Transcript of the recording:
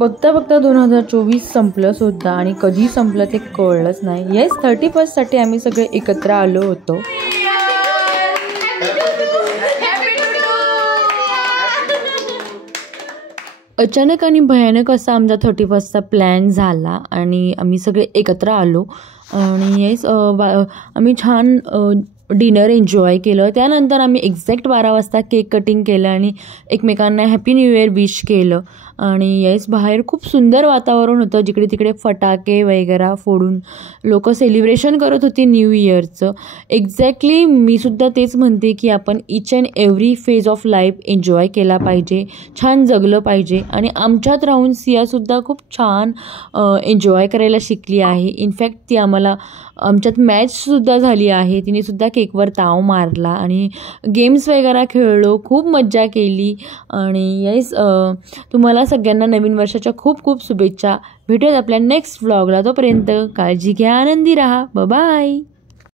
बघता बघता 2024 संपलं सुद्धा आणि कधी संपलं ते कळलंच नाही. येस, 31st आम्ही सगळे एकत्र आलो होतो. अचानक आणि भयानक असा आमचा 31st प्लॅन झाला आणि आम्ही सगळे एकत्र आलो आणि येस आम्ही छान डिनर एन्जॉय केलं. त्यानंतर आम्ही एक्झॅक्ट 12 वाजता केक कटिंग केलं आणि एकमेकांना हॅपी न्यू इयर विश केलं. आणि येस, बाहेर खूप सुंदर वातावरण होतं. जिकडे तिकडे फटाके वगैरे फोडून लोक सेलिब्रेशन करत होती न्यू इयरचं. एक्झॅक्टली मी सुद्धा तेच म्हणते की आपण each and every phase of life enjoy केला पाहिजे, छान जगलं पाहिजे. आणि आमच्यात राहून सियासुद्धा खूप छान एन्जॉय करायला शिकली आहे. इनफॅक्ट ती आमच्यात मॅचसुद्धा झाली आहे. तिनेसुद्धा केकवर ताव मारला आणि गेम्स वगैरे खेळलो, खूप मज्जा केली. आणि येस, तुम्हाला सगळ्यांना नवीन वर्षाच्या खूप खूप शुभेच्छा. भेटूयात आपल्या नेक्स्ट व्लॉगला. तोपर्यंत काळजी घ्या, आनंदी राहा. बाय.